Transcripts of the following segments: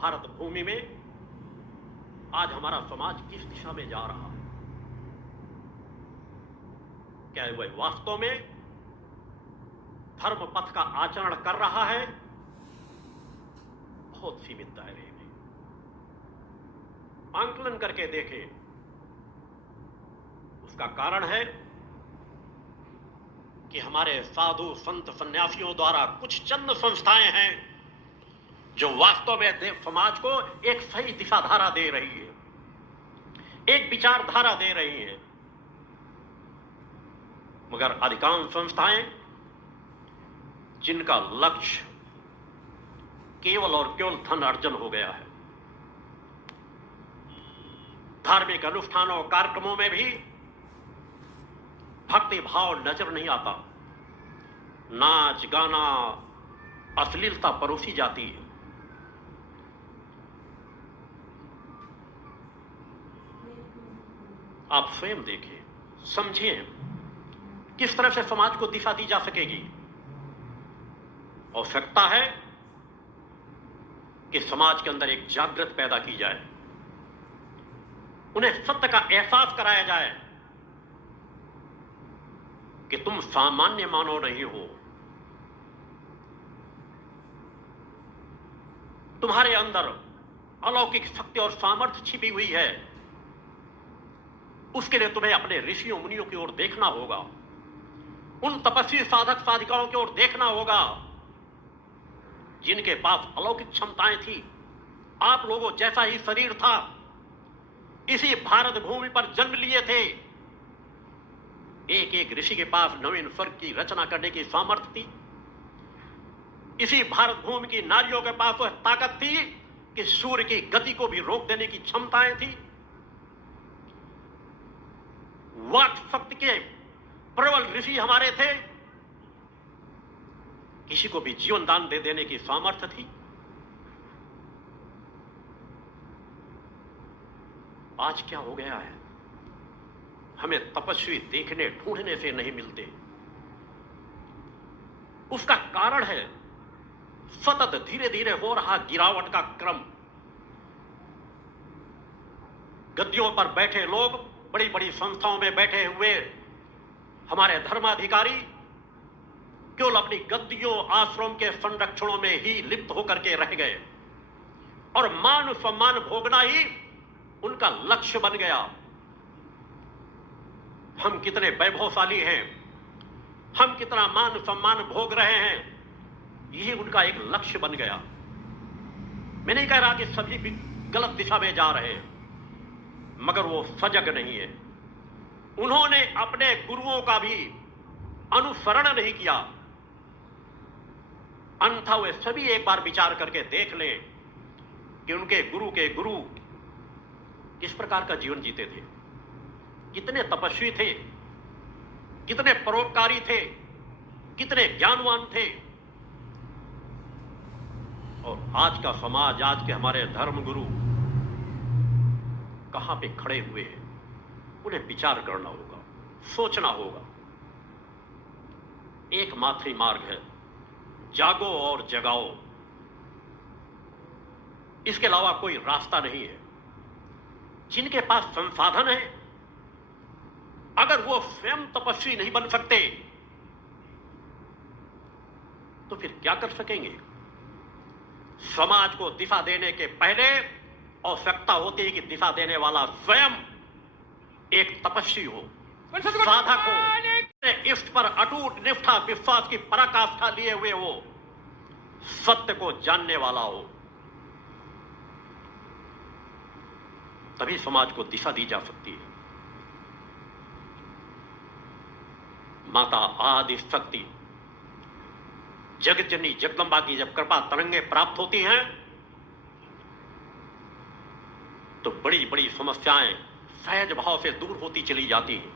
भारत भूमि में आज हमारा समाज किस दिशा में जा रहा है? क्या वह वास्तव में धर्म पथ का आचरण कर रहा है? बहुत सीमित दायरे में। आंकलन करके देखें, उसका कारण है कि हमारे साधु संत सन्यासियों द्वारा कुछ चंद संस्थाएं हैं जो वास्तव में समाज को एक सही दिशाधारा दे रही है, एक विचारधारा दे रही है, मगर अधिकांश संस्थाएं जिनका लक्ष्य केवल और केवल धन अर्जन हो गया है। धार्मिक अनुष्ठानों कार्यक्रमों में भी भक्ति भाव नजर नहीं आता, नाच गाना अश्लीलता परोसी जाती है। आप स्वयं देखिए, समझिए किस तरह से समाज को दिशा दी जा सकेगी। आवश्यकता है कि समाज के अंदर एक जागृत पैदा की जाए, उन्हें सत्य का एहसास कराया जाए कि तुम सामान्य मानव नहीं हो, तुम्हारे अंदर अलौकिक शक्ति और सामर्थ्य छिपी हुई है। उसके लिए तुम्हें अपने ऋषियों मुनियों की ओर देखना होगा, उन तपस्वी साधक साधिकाओं की ओर देखना होगा जिनके पास अलौकिक क्षमताएं थी। आप लोगों जैसा ही शरीर था, इसी भारत भूमि पर जन्म लिए थे। एक एक ऋषि के पास नवीन स्वर्ग की रचना करने की सामर्थ्य थी। इसी भारत भूमि की नारियों के पास वह ताकत थी कि सूर्य की गति को भी रोक देने की क्षमताएं थी। वाक शक्ति के प्रबल ऋषि हमारे थे, किसी को भी जीवन दान दे देने की सामर्थ्य थी। आज क्या हो गया है? हमें तपस्वी देखने ढूंढने से नहीं मिलते। उसका कारण है सतत धीरे धीरे हो रहा गिरावट का क्रम। गद्दियों पर बैठे लोग, बड़ी बड़ी संस्थाओं में बैठे हुए हमारे धर्माधिकारी केवल अपनी गद्दियों आश्रम के संरक्षणों में ही लिप्त होकर के रह गए और मान सम्मान भोगना ही उनका लक्ष्य बन गया। हम कितने वैभवशाली हैं, हम कितना मान सम्मान भोग रहे हैं, यही उनका एक लक्ष्य बन गया। मैं नहीं कह रहा कि सभी भी गलत दिशा में जा रहे हैं, मगर वो सजग नहीं है। उन्होंने अपने गुरुओं का भी अनुसरण नहीं किया। अन्यथा वे सभी एक बार विचार करके देख लें कि उनके गुरु के गुरु किस प्रकार का जीवन जीते थे, कितने तपस्वी थे, कितने परोपकारी थे, कितने ज्ञानवान थे। और आज का समाज, आज के हमारे धर्म गुरु कहां पे खड़े हुए हैं, उन्हें विचार करना होगा, सोचना होगा। एकमात्र ही मार्ग है, जागो और जगाओ। इसके अलावा कोई रास्ता नहीं है। जिनके पास संसाधन है, अगर वो स्वयं तपस्वी नहीं बन सकते तो फिर क्या कर सकेंगे? समाज को दिशा देने के पहले आवश्यकता होती है कि दिशा देने वाला स्वयं एक तपस्वी हो, साधक हो, इष्ट पर अटूट निष्ठा विश्वास की पराकाष्ठा लिए हुए हो, सत्य को जानने वाला हो। तभी समाज को दिशा दी जा सकती है। माता आदि शक्ति जगत जननी जगदम्बा की जब कृपा तरंगे प्राप्त होती हैं तो बड़ी बड़ी समस्याएं सहज भाव से दूर होती चली जाती हैं।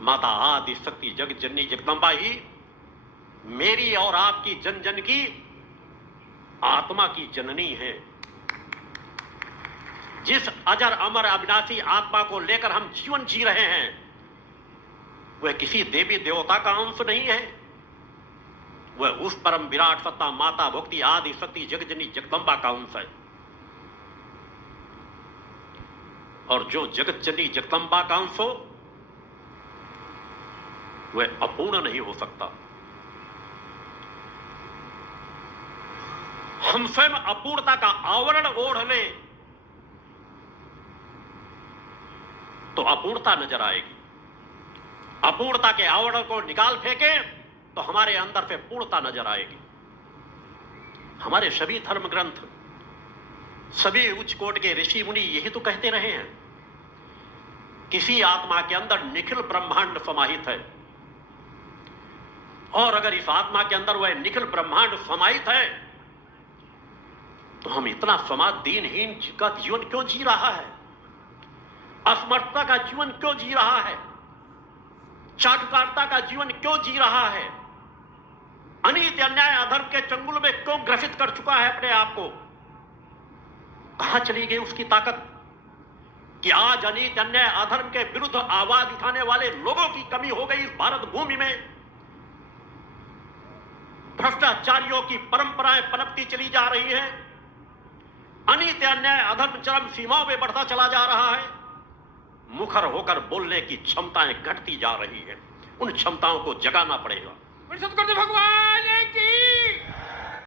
माता आदि शक्ति जगत जननी जगदम्बा ही मेरी और आपकी जन जन की आत्मा की जननी है। जिस अजर अमर अविनाशी आत्मा को लेकर हम जीवन जी रहे हैं, वह किसी देवी देवता का अंश नहीं है। वह उस परम विराट सत्ता माता भक्ति आदि शक्ति जगजनी जगदम्बा का अंश है। और जो जगत जननी जगदम्बा का अंश हो वह अपूर्ण नहीं हो सकता। हम स्वयं अपूर्णता का आवरण ओढ़ ले तो अपूर्णता नजर आएगी। अपूर्णता के आवरण को निकाल फेंके तो हमारे अंदर से पूर्णता नजर आएगी। हमारे सभी धर्म ग्रंथ, सभी उच्च कोट के ऋषि मुनि यही तो कहते रहे हैं, किसी आत्मा के अंदर निखिल ब्रह्मांड समाहित है। और अगर इस आत्मा के अंदर वह निखिल ब्रह्मांड समाहित है तो हम इतना समाज दीनहीन का जीवन क्यों जी रहा है? असमर्थता का जीवन क्यों जी रहा है? चाटुकारिता का जीवन क्यों जी रहा है? अनीति अन्याय अधर्म के चंगुल में क्यों ग्रसित कर चुका है अपने आप को? कहां चली गई उसकी ताकत कि आज अनीति अन्याय अधर्म के विरुद्ध आवाज उठाने वाले लोगों की कमी हो गई इस भारत भूमि में। भ्रष्टाचारियों की परंपराएं पनपती चली जा रही हैं। अनीति अन्याय अधर्म चरम सीमाओं में बढ़ता चला जा रहा है। मुखर होकर बोलने की क्षमताएं घटती जा रही है। उन क्षमताओं को जगाना पड़ेगा। सतगुरु भगवान की